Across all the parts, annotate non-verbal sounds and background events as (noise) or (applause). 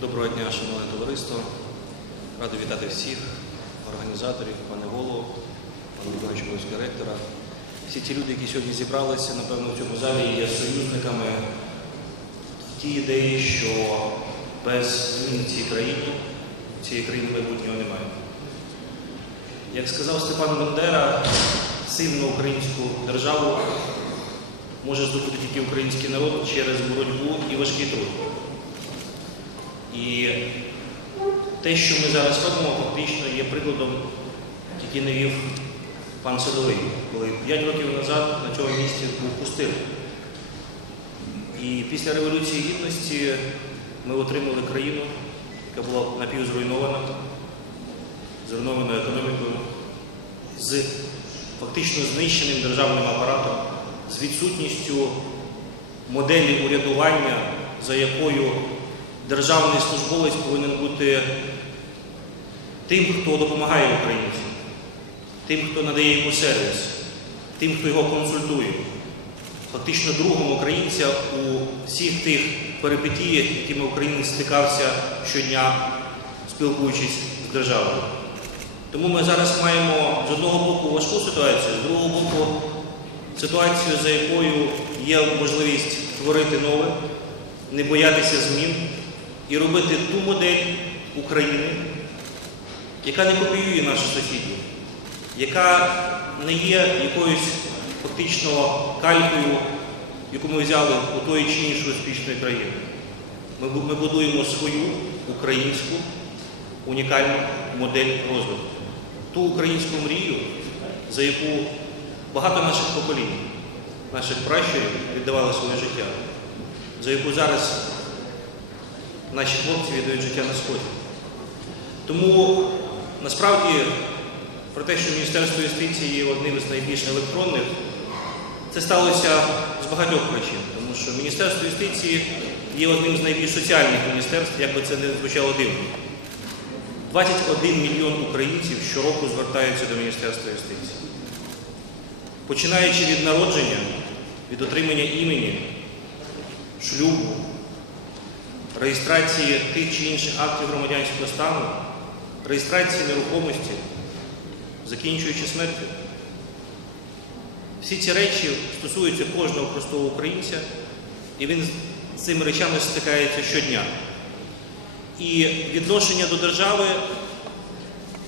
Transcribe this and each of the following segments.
Доброго дня, шановне товариство. Радий вітати всіх організаторів, пане голову, пане виконуючого обов'язки ректора. Всі ті люди, які сьогодні зібралися, напевно, в цьому залі є союзниками в тій ідеї, що без змін в цій країні, в країни майбутнього немає. Як сказав Степан Бандера, сильну українську державу може здобути тільки український народ через боротьбу і важкий труд. І те, що ми зараз робимо, фактично є прикладом, який навів пан Садовий, коли 5 років назад на цьому місці був пустир. І після Революції Гідності ми отримали країну, яка була напівзруйнована, зруйнованою економікою, з фактично знищеним державним апаратом, з відсутністю моделі урядування, за якою державний службовець повинен бути тим, хто допомагає українцям, тим, хто надає йому сервіс, тим, хто його консультує, фактично другом українця у всіх тих перипетіях, якими українець стикався щодня, спілкуючись з державою. Тому ми зараз маємо з одного боку важку ситуацію, з другого боку ситуацію, за якою є можливість творити нове, не боятися змін і робити ту модель України, яка не копіює наших сусідів, яка не є якоюсь фактично калькою, яку ми взяли у тої чи іншої успішної країни. Ми будуємо свою українську унікальну модель розвитку. Ту українську мрію, за яку багато наших поколінь, наших пращурів віддавали своє життя, за яку зараз наші хлопці віддають життя на сході. Тому насправді про те, що Міністерство юстиції є одним із найбільш електронних, це сталося з багатьох причин, тому що Міністерство юстиції є одним з найбільш соціальних міністерств, як би це не звучало дивно. 21 мільйон українців щороку звертаються до Міністерства юстиції. Починаючи від народження, від отримання імені, шлюбу, реєстрації тих чи інших актів громадянського стану, реєстрації нерухомості, закінчуючи смертю. Всі ці речі стосуються кожного простого українця, і він з цими речами стикається щодня. І відношення до держави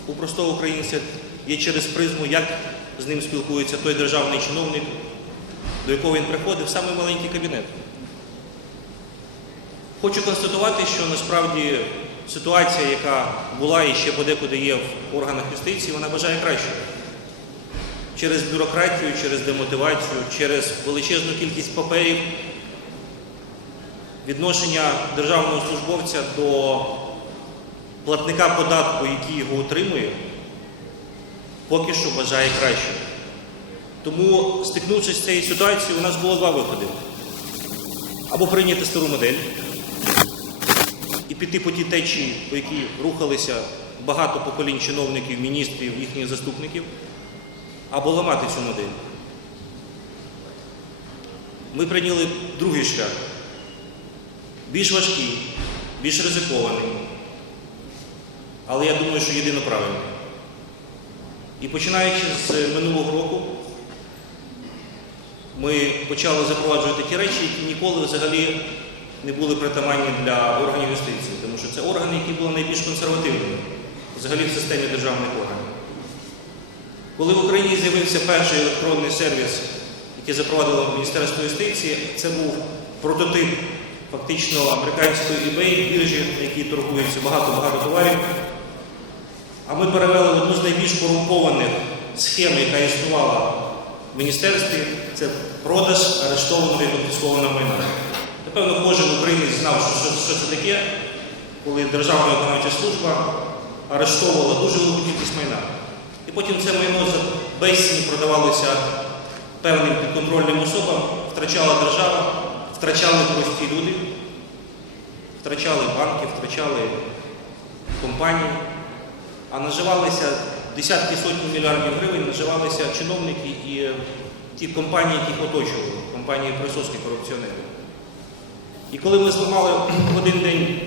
у простого українця є через призму, як з ним спілкується той державний чиновник, до якого він приходить в самий маленький кабінет. Хочу констатувати, що насправді ситуація, яка була і ще подекуди є в органах юстиції, вона бажає кращого. Через бюрократію, через демотивацію, через величезну кількість паперів, відношення державного службовця до платника податку, який його утримує, поки що бажає краще. Тому, стикнувшись з цією ситуацією, у нас було два виходи. Або прийняти стару модель і піти по тій течії, по якій рухалися багато поколінь чиновників, міністрів, їхніх заступників, або ламати цю модель. Ми прийняли другий шлях, більш важкий, більш ризикований, але я думаю, що єдино правильний. І починаючи з минулого року, ми почали запроваджувати ті речі, які ніколи взагалі не були притаманні для органів юстиції, тому що це органи, які були найбільш консервативними взагалі в системі державних органів. Коли в Україні з'явився перший електронний сервіс, який запровадило Міністерство юстиції, це був прототип фактично американської eBay, біржі, на якій торгується багато-багато товарів. А ми перевели в одну з найбільш корумпованих схем, яка існувала в міністерстві, це продаж арештованого і конфіскованого майна. Напевно, кожен українець знав, що, що, що це таке, коли Державна виконавча служба арештовувала дуже велику кількість майна. І потім це майно за безцінь продавалося певним підконтрольним особам, втрачала держава, втрачали прості люди, втрачали банки, втрачали компанії, а наживалися десятки сотні мільярдів гривень, наживалися чиновники і ті компанії, які їх оточували. компанії Присоцький корупціонер. І коли ми зламали в (clears throat) один день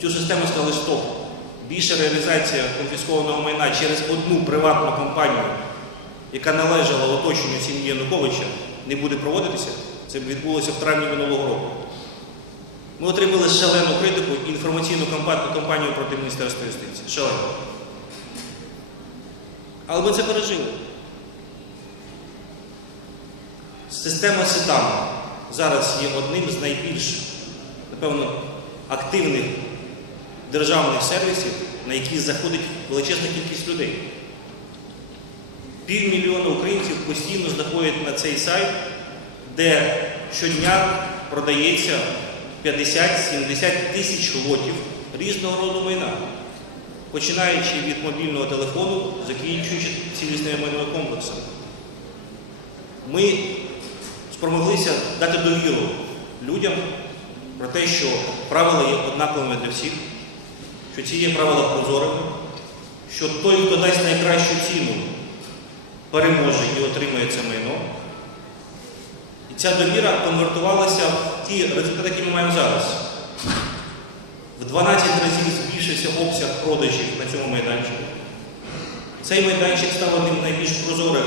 цю систему, сказали, стоп, більше реалізація конфіскованого майна через одну приватну компанію, яка належала оточенню сім'ї Януковича, не буде проводитися. Це відбулося в травні минулого року. Ми отримали шалену критику і інформаційну кампа- кампанію проти Міністерства юстиції. Шалену. Але ми це пережили. Система СИТАМ зараз є одним з найбільш, напевно, активних державних сервісів, на які заходить величезна кількість людей. Півмільйона українців постійно знаходять на цей сайт, де щодня продається 50-70 тисяч лотів різного роду майна, починаючи від мобільного телефону, закінчуючи цілісними майновими комплексами. Ми спромоглися дати довіру людям про те, що правила є однаковими для всіх, що ці є правила прозорими, що той, хто дасть найкращу ціну, переможе і отримує це майно. І ця довіра конвертувалася в ті результати, які ми маємо зараз. В 12 разів збільшився обсяг продажів на цьому майданчику. Цей майданчик став одним з найбільш прозорих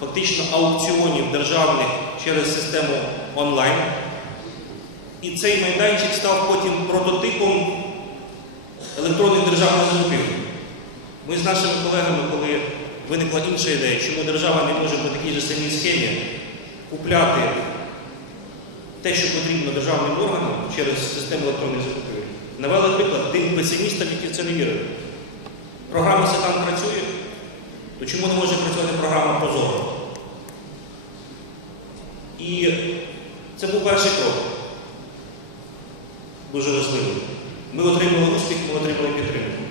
фактично аукціонів державних через систему онлайн. І цей майданчик став потім прототипом електронних державних закупівель. Ми з нашими колегами, коли виникла інша ідея, чому держава не може по такій же самій схемі купляти те, що потрібно державним органам через систему електронних закупівель, навели приклад тим песимістам, які в це не вірили. Програма СЕТАН працює, то чому не може працювати програма Прозоро? І це був перший крок. Дуже важливий. Ми отримали успіх, ми отримали підтримку.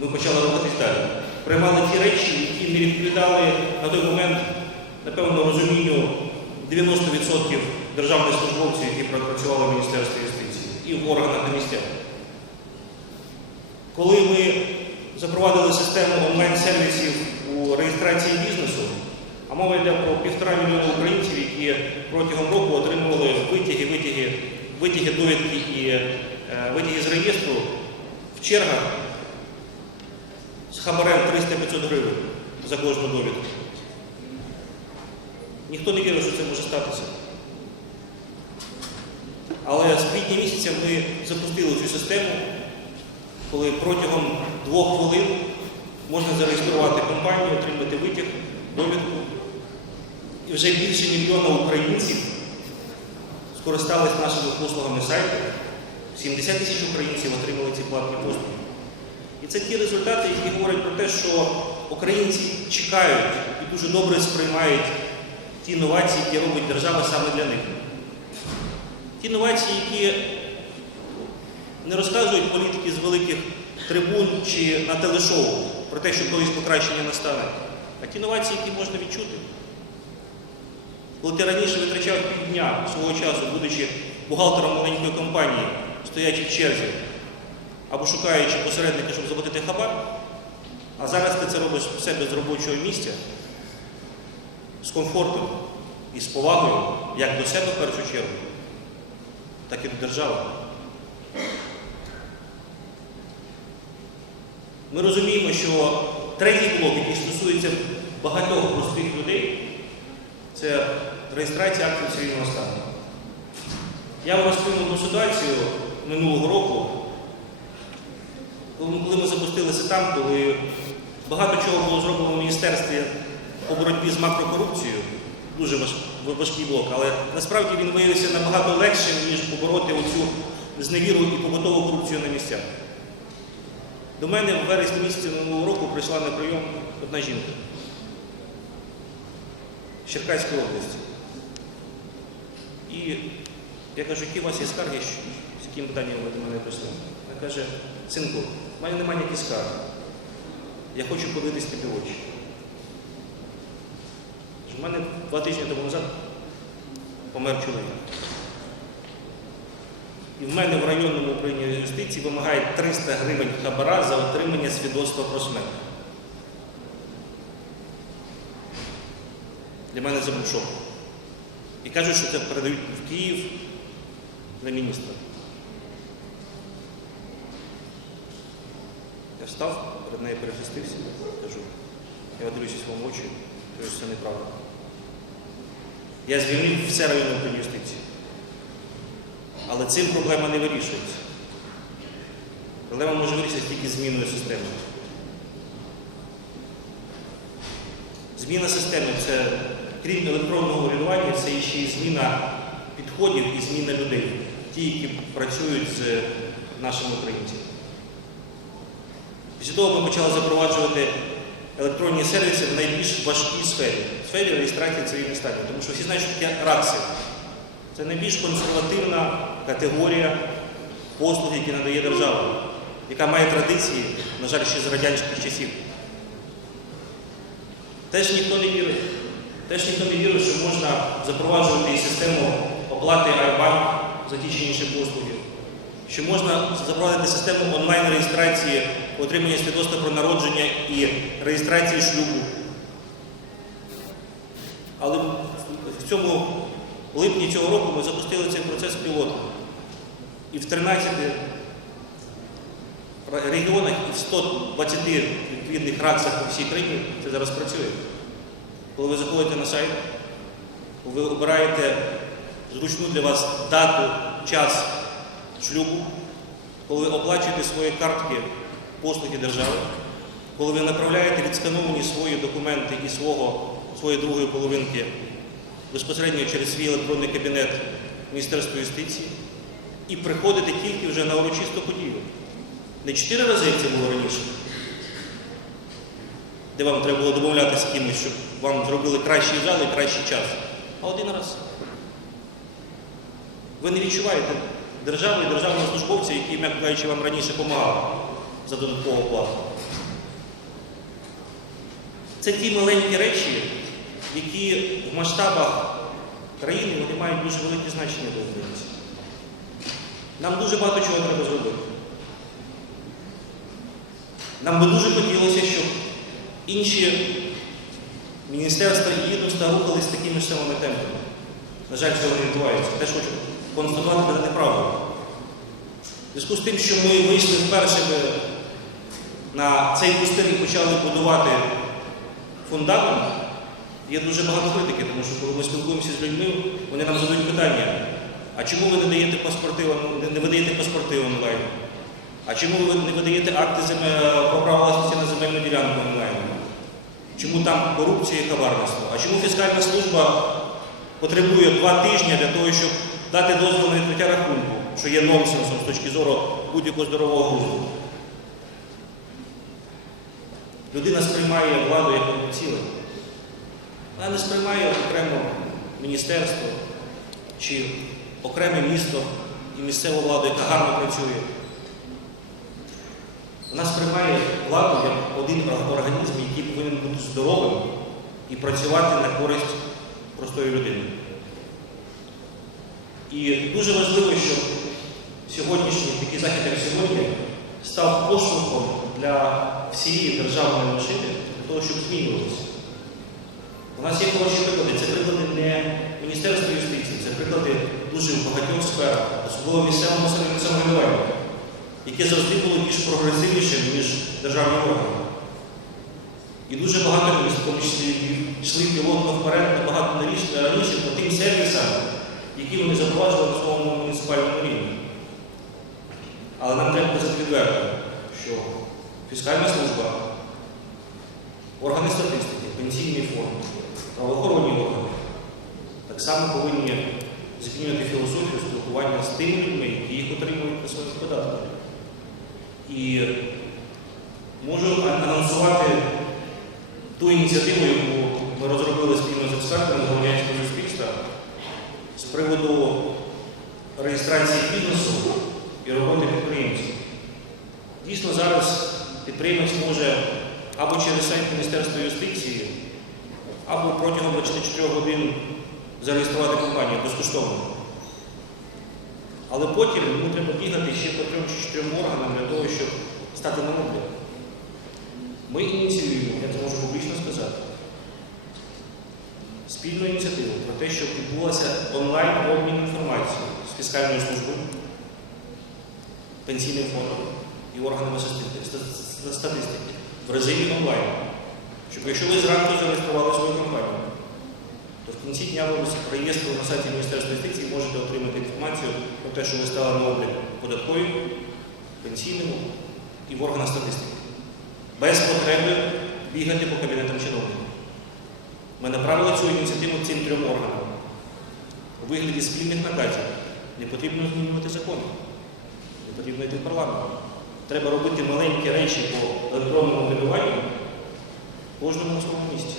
Ми почали рухатись далі. Приймали ті речі, які не відповідали на той момент, напевно, розумінню 90% державних службовців, які працювали в Міністерстві юстиції і в органах на місцях. Коли ми запровадили систему онлайн-сервісів у реєстрації бізнесу, а мова йде про півтора мільйона українців, які протягом року отримували витяги, витяги, витяги довідки і е, витяги з реєстру в чергах з хабарем 300-500 гривень за кожну довідку. Ніхто не вірив, що це може статися. Але з квітня місяця ми запустили цю систему, коли протягом двох хвилин можна зареєструвати компанію, отримати витяг, довідку. І вже більше мільйона українців скористались нашими послугами сайту. 70 тисяч українців отримали ці платні послуги. І це ті результати, які говорять про те, що українці чекають і дуже добре сприймають ті інновації, які робить держава саме для них. Ті інновації, які не розказують політики з великих трибун чи на телешоу про те, що колись покращення настане, а ті інновації, які можна відчути. Коли ти раніше витрачав півдня свого часу, будучи бухгалтером маленької компанії, стоячи в черзі, або шукаючи посередника, щоб заплатити хабар, а зараз ти це робиш в себе з робочого місця, з комфортом і з повагою, як до себе в першу чергу, так і до держави. Ми розуміємо, що третій блок, який стосується багатьох простих людей, це реєстрація актів цивільного стану. Я вам розповім одну ситуацію минулого року, коли ми запустилися там, коли багато чого було зроблено в міністерстві по боротьбі з макрокорупцією, дуже важ- важкий блок, але насправді він виявився набагато легшим, ніж побороти оцю зневіру і побутову корупцію на місцях. До мене в вересні місяці минулого року прийшла на прийом одна жінка з Черкаської області. І я кажу, які у вас є скарги, з яким питанням ви до мене прийшли? Вона каже, синку, в мене немає ніяких скарг. Я хочу подивитись тобі очі. У мене два тижні тому назад помер чоловік. І в мене в районному управлінні юстиції вимагають 300 гривень хабара за отримання свідоцтва про смерть. Для мене це був шок. І кажуть, що це передають в Київ для міністра. Я встав, перед нею перехрестився, кажу, я дивлюся в очі, кажу, що це неправда. Я звільнив все районне управління юстиції. Але цим проблема не вирішується. Проблема може вирішитися тільки зміною системи. Зміна системи це, крім електронного урядування, це ще й зміна підходів і зміна людей, ті, які працюють з нашими українцями. Після того ми почали запроваджувати електронні сервіси в найбільш важкій сфері, в сфері реєстрації цивільних станів. Тому що всі знають, що таке РАКСи. Це найбільш консервативна категорія послуг, які надає держава, яка має традиції, на жаль, ще з радянських часів. Теж ніхто не вірить. Теж ніхто не вірить, що можна запроваджувати систему оплати iBank за ті чи інші послуги, що можна запровадити систему онлайн-реєстрації, отримання свідоцтва про народження і реєстрації шлюбу. Але в цьому липні цього року ми запустили цей процес пілотом. І в 13 регіонах і в 120 відповідних раксах по всій країні це зараз працює. Коли ви заходите на сайт, ви обираєте зручну для вас дату, час шлюбу, коли ви оплачуєте свої картки послуги держави, коли ви направляєте відскановані свої документи і свого, своєї другої половинки безпосередньо через свій електронний кабінет Міністерства юстиції і приходите тільки вже на урочисту подію. Не чотири рази, як це було раніше, де вам треба було домовлятися з кимось, щоб вам зробили кращий зал і кращий час, а один раз. Ви не відчуваєте держави і державного службовця, який, м'яко кажучи, вам раніше допомагав за додаткову плату. Це ті маленькі речі, які в масштабах країни вони мають дуже велике значення для українців. Нам дуже багато чого треба зробити. Нам би дуже хотілося, щоб інші міністерства і відомства рухались такими ж самими темпами. На жаль, цього не відбувається. Теж хочу констатувати казати правду. В зв'язку з тим, що ми вийшли вперше на цей пустир почали будувати фундамент, є дуже багато критики, тому що коли ми спілкуємося з людьми, вони нам задають питання, а чому ви не даєте паспорти, не видаєте паспорти онлайн? А чому ви не видаєте акти про право власності на земельну ділянку онлайн? Чому там корупція і хабарництво? А чому фіскальна служба потребує два тижні для того, щоб дати дозвіл на відкриття рахунку, що є нонсенсом з точки зору будь-якого здорового глузду? Людина сприймає владу як ціле. Вона не сприймає окремо міністерство чи окреме місто і місцеву владу, яка гарно працює. Вона сприймає владу як один організм, який повинен бути здоровим і працювати на користь простої людини. І дуже важливо, щоб сьогоднішній такий захід, як сьогодні, став поштовхом для всієї державної машини для того, щоб змінюватися. У нас є хороші приклади. Це приклади не Міністерства юстиції, це приклади дуже багатьох сферах, особливо місцевому самоврядуванню, яке завжди було більш прогресивнішим, ніж державні органи. І дуже багато міст, в тому числі йшли пілотно вперед набагато раніше по тим сервісам, які вони запроваджували на своєму муніципальному рівні. Але нам треба казати відверто, що фіскальна служба, органи статистики, пенсійний фонд, правоохоронні органи так само повинні змінювати філософію спілкування з тими людьми, які їх отримують по своїх податках. І можу анонсувати ту ініціативу, яку ми розробили спільно з експертами громадянського суспільства з приводу реєстрації бізнесу і роботи підприємців. Дійсно, зараз підприємець може або через сайт Міністерства юстиції, або протягом 24 годин зареєструвати компанію безкоштовно. Але потім йому треба бігати ще по трьом чи чотирьом органам для того, щоб стати на ноги. Ми ініціюємо, я це можу публічно сказати, спільну ініціативу про те, щоб відбулася онлайн-обмін інформацією з фіскальною службою, пенсійним фондом і органами статистики, ста- статистики в режимі онлайн. Щоб якщо ви зранку зареєстрували свою компанію, то в кінці дня ви з реєстру на сайті Міністерства юстиції можете отримати інформацію про те, що ви стали на облік податковій, пенсійному і в органах статистики. Без потреби бігати по кабінетам чиновників. Ми направили цю ініціативу цим трьом органам. У вигляді спільних наказів. Не потрібно змінювати закони. Не потрібно йти в парламент. Треба робити маленькі речі по електронному врядуванню в кожному на своєму місці.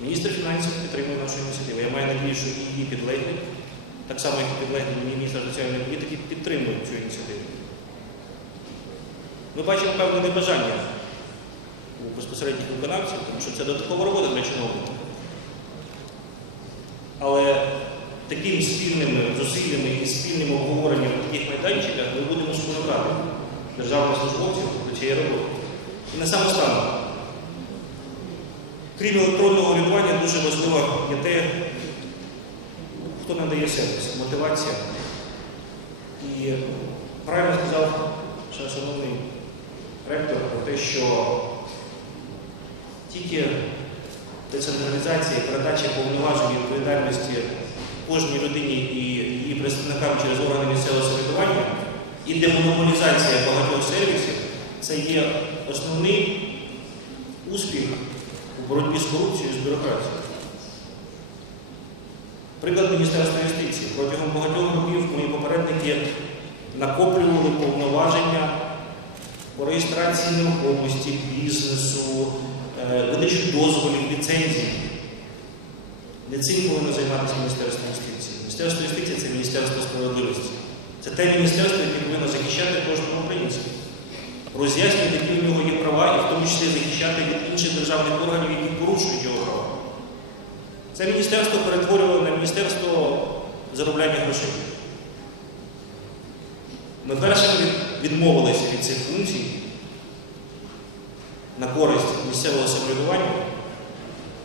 Міністр фінансів підтримує нашу ініціативу. Я маю надію, що її підлеглі, так само, як і підлеглі міністр соціальної політики, підтримують цю ініціативу. Ми бачимо певне небажання у безпосередніх виконавців, тому що це додаткова робота для чиновників. Але такими спільними зусиллями і спільним обговоренням на таких майданчиках ми будемо спонукати державних службовців до цієї роботи. І на саме останок, крім електронного орієнтування, дуже важливо є те, хто надає сервіс, мотивація. І правильно сказав шановний ректор про те, що тільки децентралізація, передача повноважень відповідальності кожній людині і її представникам через органи місцевого самоврядування і демонополізація багатьох сервісів це є основний успіх у боротьбі з корупцією і з бюрократією. Приклад Міністерства юстиції. Протягом багатьох років мої попередники накоплювали повноваження по реєстрації нерухомості, бізнесу, е, видачу дозволів, ліцензій. Не цим повинно займатися Міністерство юстиції. Міністерство юстиції це Міністерство справедливості. Це те міністерство, яке повинно захищати кожного українця. Роз'яснювати, які в нього є права, і в тому числі захищати від інших державних органів, які порушують його права. Це міністерство перетворювало на міністерство заробляння грошей. Ми першими відмовилися від цих функцій на користь місцевого самоврядування,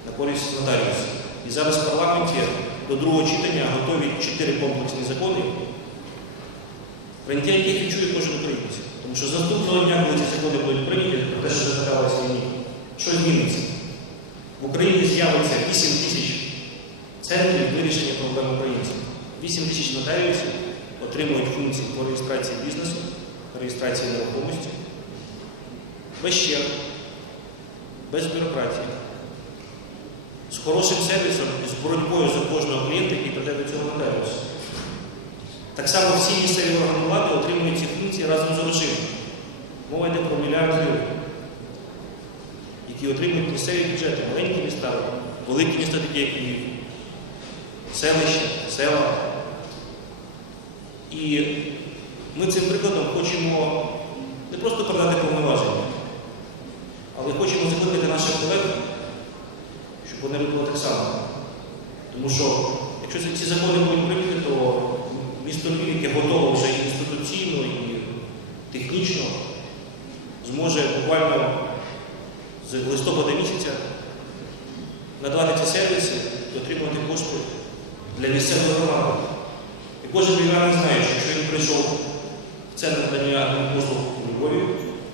на користь нотаріусів. І зараз в парламенті до другого читання готові чотири комплексні закони, прийняття яких відчує кожен українець. Тому що з наступного дня, коли ці закони будуть прийняті, про те, що згадалося мені, що зміниться? В Україні з'явиться 8 тисяч центрів вирішення проблем українців. 8 тисяч нотаріусів отримують функції по реєстрації бізнесу, реєстрації нерухомості, без черг, без бюрократії, хорошим сервісом і з боротьбою за кожного клієнта, який прийде до цього нотаріуса. Так само всі місцеві органи влади отримують ці функції разом з грошима. Мова йде про мільярд гривень, які отримують місцеві бюджети, маленькі міста, великі міста, такі як Київ, селища, села. І ми цим прикладом хочемо не просто передати повноваження, але хочемо закликати наших колег, вони робили так само. Тому що якщо ці- закони будуть прийняті, то місто Львів, яке готове вже інституційно і технічно, зможе буквально з листопада місяця надавати ці сервіси і отримувати кошти для місцевої громади. І кожен львів'янин знає, що якщо він прийшов в центр надання послуг у Львові,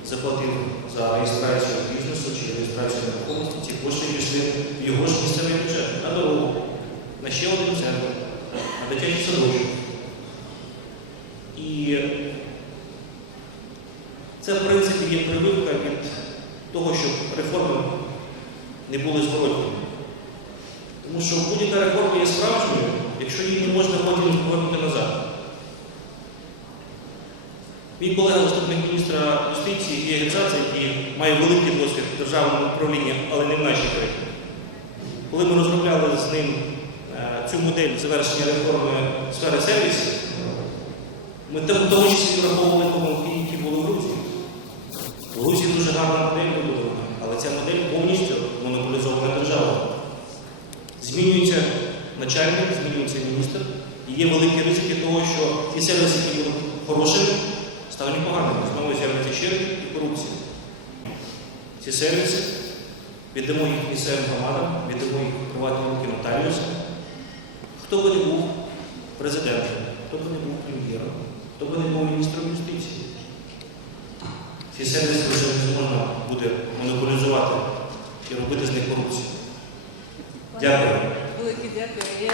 заплатив за реєстрацію бізнесу чи реєстрацію нерухомості, ці кошти пішли в його ж місцевий бюджет на дорогу, на ще один центр, на дитячий садочок. І це, в принципі, є прививка від того, щоб реформи не були зворотні. Тому що будь-яка реформа є справжньою, якщо її не можна потім повернути назад. Мій колега, заступник міністра юстиції і Герцація, який має великий досвід в державному управлінні, але не в нашій країні. Коли ми розробляли з ним е, цю модель завершення реформи сфери сервісів, ми в тому числі враховували помилки, які були в Грузії. В Грузії дуже гарна модель вибудована, але ця модель повністю монополізована державою. Змінюється начальник, змінюється міністр, і є великі ризики того, що ті сервіси, які були хорошими, стануть поганими. Знову з'являться черги і корупція. Ці сервіси віддамо їх місцевим громадам, віддамо їх в приватні руки нотаріусам. Хто би не був президентом, хто би не був прем'єром, хто би не був міністром юстиції. Ці сервіси вже можна буде монополізувати і робити з них корупцію. Дякую. Велике дякую. Я